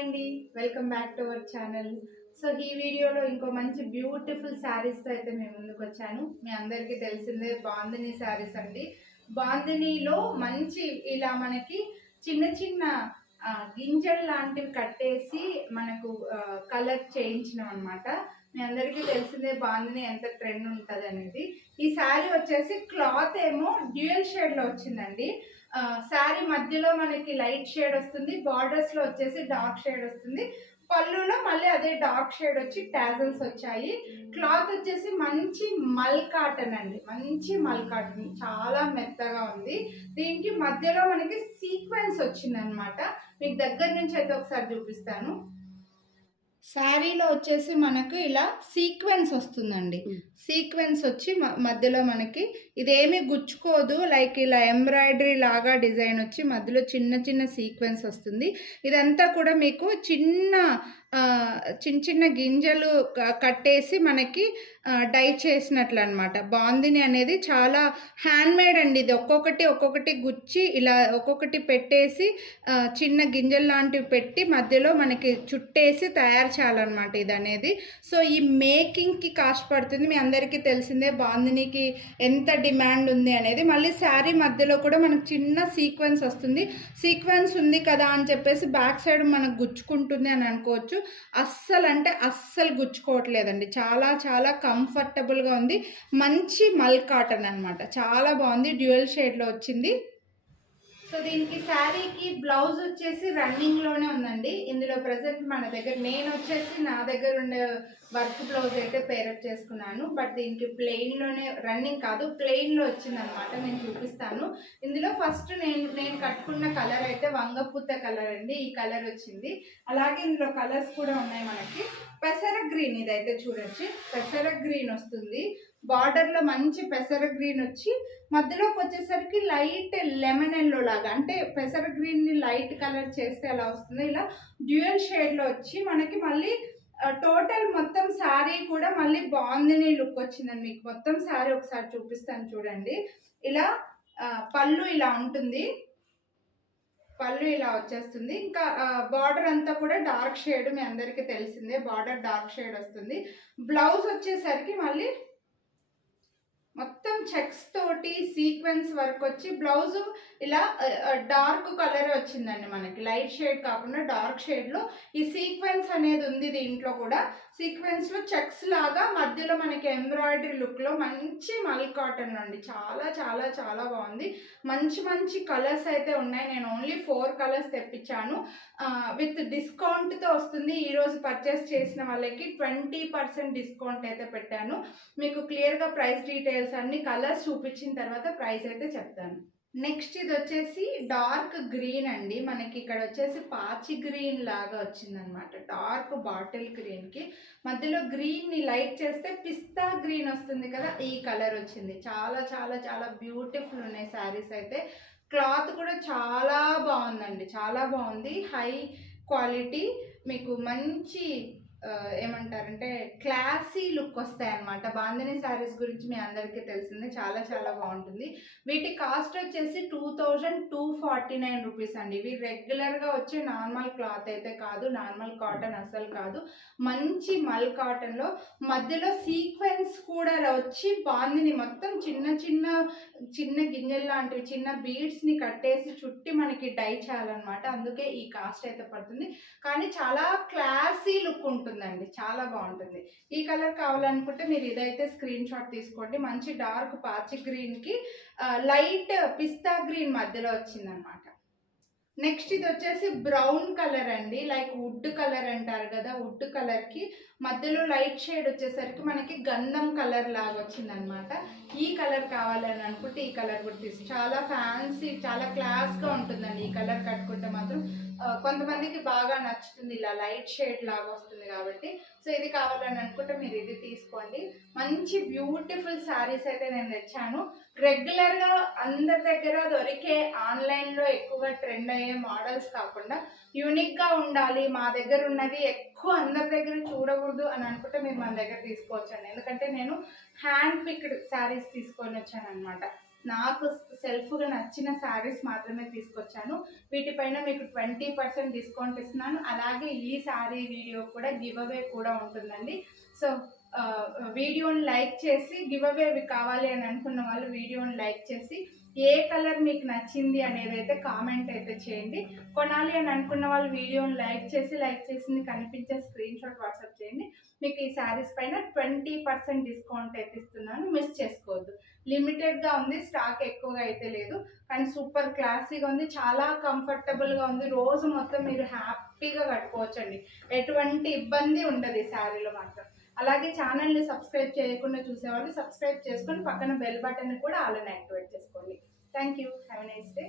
అండి, welcome back to our channel. So ఈ వీడియోలో ఇంకో మంచి బ్యూటిఫుల్ శారీస్తో అయితే మేము ముందుకు వచ్చాను. మీ అందరికీ తెలిసిందే బాందిని శారీస్ అండి. బాందినిలో మంచి ఇలా మనకి చిన్న చిన్న గింజలు లాంటివి కట్టేసి మనకు కలర్ చేయించినాం అనమాట. మీ అందరికీ తెలిసిందే బాందిని ఎంత ట్రెండ్ ఉంటుంది అనేది. ఈ శారీ వచ్చేసి క్లాత్ ఏమో డ్యూయల్ షేడ్లో వచ్చిందండి. శారీ మధ్యలో మనకి లైట్ షేడ్ వస్తుంది, బార్డర్స్ లో వచ్చేసి డార్క్ షేడ్ వస్తుంది, పళ్ళులో మళ్ళీ అదే డార్క్ షేడ్ వచ్చి టాజల్స్ వచ్చాయి. క్లాత్ వచ్చేసి మంచి మల్ కాటన్ అండి, మంచి మల్ కాటన్, చాలా మెత్తగా ఉంది. దీనికి మధ్యలో మనకి సీక్వెన్స్ వచ్చింది అనమాట. మీకు దగ్గర నుంచి అయితే ఒకసారి చూపిస్తాను. శారీలో వచ్చేసి మనకు ఇలా సీక్వెన్స్ వస్తుందండి. సీక్వెన్స్ వచ్చి మధ్యలో మనకి ఇదేమీ గుచ్చుకోదు, లైక్ ఇలా ఎంబ్రాయిడరీ లాగా డిజైన్ వచ్చి మధ్యలో చిన్న చిన్న సీక్వెన్స్ వస్తుంది. ఇదంతా కూడా మీకు చిన్న చిన్న గింజలు కట్టేసి మనకి డై చేసినట్లు అనమాట. బాందిని అనేది చాలా హ్యాండ్మేడ్ అండి. ఇది ఒక్కొక్కటి గుచ్చి ఇలా ఒక్కొక్కటి పెట్టేసి చిన్న గింజలు లాంటివి పెట్టి మధ్యలో మనకి చుట్టేసి తయారు చేయాలన్నమాట ఇది అనేది. సో ఈ మేకింగ్కి కాస్ట్ పడుతుంది. మీ అందరికీ తెలిసిందే బాందినికి ఎంత డిమాండ్ ఉంది అనేది. మళ్ళీ శారీ మధ్యలో కూడా మనకు చిన్న సీక్వెన్స్ వస్తుంది. సీక్వెన్స్ ఉంది కదా అని చెప్పేసి బ్యాక్ సైడ్ మనకు గుచ్చుకుంటుంది అని అనుకోవచ్చు. అస్సలు గుచ్చుకోవట్లేదండి. చాలా చాలా కంఫర్టబుల్గా ఉంది. మంచి మల్ కాటన్ అనమాట, చాలా బాగుంది. డ్యూయల్ షేడ్లో వచ్చింది. సో దీనికి శారీకి బ్లౌజ్ వచ్చేసి రన్నింగ్లోనే ఉందండి. ఇందులో ప్రజెంట్ మన దగ్గర నా దగ్గర ఉండే వర్క్ బ్లౌజ్ అయితే పేరప్ చేసుకున్నాను. బట్ దీనికి ప్లెయిన్లోనే, రన్నింగ్ కాదు ప్లెయిన్లో వచ్చిందనమాట. నేను చూపిస్తాను. ఇందులో ఫస్ట్ నేను కట్టుకున్న కలర్ అయితే వంగపూత కలర్ అండి. ఈ కలర్ వచ్చింది. అలాగే ఇందులో కలర్స్ కూడా ఉన్నాయి మనకి. పెసర గ్రీన్, ఇదైతే చూడొచ్చు, పెసర గ్రీన్ వస్తుంది. బార్డర్లో మంచి పెసర గ్రీన్ వచ్చి మధ్యలోకి వచ్చేసరికి లైట్ లెమన్ ఎల్లో లాగా, అంటే పెసర గ్రీన్ని లైట్ కలర్ చేస్తే ఎలా వస్తుందో ఇలా డ్యూయల్ షేడ్లో వచ్చి మనకి మళ్ళీ టోటల్ మొత్తం శారీ కూడా మళ్ళీ బాందిని లుక్ వచ్చిందండి. మీకు మొత్తం శారీ ఒకసారి చూపిస్తాను చూడండి. ఇలా పళ్ళు ఇలా ఉంటుంది, పళ్ళు ఇలా వచ్చేస్తుంది. ఇంకా బార్డర్ అంతా కూడా డార్క్ షేడ్, మీ అందరికీ తెలిసిందే బార్డర్ డార్క్ షేడ్ వస్తుంది. బ్లౌజ్ వచ్చేసరికి మళ్ళీ మొత్తం చెక్స్ తోటి సీక్వెన్స్ వర్క్ వచ్చి బ్లౌజ్ ఇలా డార్క్ కలర్ వచ్చిందండి మనకి. లైట్ షేడ్ కాకుండా డార్క్ షేడ్లో ఈ సీక్వెన్స్ అనేది ఉంది. దీంట్లో కూడా సీక్వెన్స్లో చెక్స్ లాగా మధ్యలో మనకి ఎంబ్రాయిడరీ లుక్లో మంచి మల్ కాటన్ అండి. చాలా చాలా చాలా బాగుంది. మంచి కలర్స్ అయితే ఉన్నాయి. నేను ఓన్లీ 4 కలర్స్ తెప్పించాను. విత్ డిస్కౌంట్తో వస్తుంది. ఈరోజు పర్చేస్ చేసిన వాళ్ళకి 20% డిస్కౌంట్ అయితే పెట్టాను. మీకు క్లియర్గా ప్రైస్ డీటెయిల్స్ అన్ని కలర్స్ చూపించిన తర్వాత ప్రైస్ అయితే చెప్తాను. నెక్స్ట్ ఇది వచ్చేసి డార్క్ గ్రీన్ అండి. మనకి ఇక్కడ వచ్చేసి పాచి గ్రీన్ లాగా వచ్చిందనమాట. డార్క్ బాటిల్ గ్రీన్కి మధ్యలో గ్రీన్ని లైట్ చేస్తే పిస్తా గ్రీన్ వస్తుంది కదా, ఈ కలర్ వచ్చింది. చాలా చాలా చాలా బ్యూటిఫుల్ ఉన్నాయి శారీస్ అయితే. క్లాత్ కూడా చాలా బాగుందండి, చాలా బాగుంది. హై క్వాలిటీ, మీకు మంచి ఏమంటారంటే క్లాసీ లుక్ వస్తాయి అన్నమాట. బాందిని శారీస్ గురించి మీ అందరికీ తెలిసిందే, చాలా చాలా బాగుంటుంది. వీటి కాస్ట్ వచ్చేసి 2249 రూపీస్ అండి. ఇవి రెగ్యులర్గా వచ్చే నార్మల్ క్లాత్ అయితే కాదు, నార్మల్ కాటన్ అస్సలు కాదు. మంచి మల్ కాటన్లో మధ్యలో సీక్వెన్స్ కూడా వచ్చి బాందిని మొత్తం చిన్న గింజలు లాంటివి, చిన్న బీడ్స్ని కట్టేసి చుట్టి మనకి డై చేయాలన్నమాట. అందుకే ఈ కాస్ట్ అయితే పడుతుంది. కానీ చాలా క్లాసీ లుక్ ఉంటుందండి, చాలా బాగుంటుంది. ఈ కలర్ కావాలనుకుంటే మీరు ఇదైతే స్క్రీన్ షాట్ తీసుకోండి. మంచి డార్క్ పాచి గ్రీన్కి లైట్ పిస్తా గ్రీన్ మధ్యలో వచ్చిందనమాట. నెక్స్ట్ ఇది వచ్చేసి బ్రౌన్ కలర్ అండి, లైక్ వుడ్ కలర్ అంటారు కదా, వుడ్ కలర్కి మధ్యలో లైట్ షేడ్ వచ్చేసరికి మనకి గంధం కలర్ లాగా వచ్చిందనమాట. ఈ కలర్ కావాలని అనుకుంటే ఈ కలర్ కూడా చాలా ఫ్యాన్సీ, చాలా క్లాస్గా ఉంటుందండి. ఈ కలర్ కట్టుకుంటే మాత్రం కొంతమందికి బాగా నచ్చుతుంది, ఇలా లైట్ షేడ్ లాగా వస్తుంది కాబట్టి. సో ఇది కావాలని అనుకుంటే మీరు ఇది తీసుకోండి. మంచి బ్యూటిఫుల్ శారీస్ అయితే నేను తెచ్చాను. రెగ్యులర్గా అందరి దగ్గర దొరికే ఆన్లైన్లో ఎక్కువగా ట్రెండ్ అయ్యే మోడల్స్ కాకుండా యూనిక్గా ఉండాలి, మా దగ్గర ఉన్నవి ఎక్కువ అందరి దగ్గర చూడకూడదు అని అనుకుంటే మీరు మన దగ్గర తీసుకోవచ్చండి. ఎందుకంటే నేను హ్యాండ్ పిక్డ్ శారీస్ తీసుకొని వచ్చాను అనమాట. నాకు సెల్ఫ్గా నచ్చిన శారీస్ మాత్రమే తీసుకొచ్చాను. వీటిపైన మీకు 20% డిస్కౌంట్ ఇస్తున్నాను. అలాగే ఈ శారీ వీడియో కూడా గివ్ అవే కూడా ఉంటుందండి. సో వీడియోని లైక్ చేసి, గివ్ అవే కావాలి అని అనుకున్న వాళ్ళు వీడియోని లైక్ చేసి ఏ కలర్ మీకు నచ్చింది అనేది అయితే కామెంట్ అయితే చేయండి. కొనాలి అని అనుకున్న వాళ్ళు వీడియోని లైక్ చేసింది కనిపించే స్క్రీన్ షాట్ వాట్సాప్ చేయండి. మీకు ఈ శారీస్ పైన 20% డిస్కౌంట్ అయితే ఇస్తున్నాను, మిస్ చేసుకోవద్దు. లిమిటెడ్గా ఉంది, స్టాక్ ఎక్కువగా అయితే లేదు, కానీ సూపర్ క్లాసీగా ఉంది, చాలా కంఫర్టబుల్గా ఉంది. రోజు మొత్తం మీరు హ్యాపీగా కట్టుకోవచ్చండి, ఎటువంటి ఇబ్బంది ఉండదు ఈ శారీలో మాత్రం. అలాగే ఛానల్ని సబ్స్క్రైబ్ చేయకుండా చూసేవాళ్ళు సబ్స్క్రైబ్ చేసుకొని పక్కన బెల్ బటన్ కూడా ఆల్ అని యాక్టివేట్ చేసుకోండి. Thank you. Have a nice day.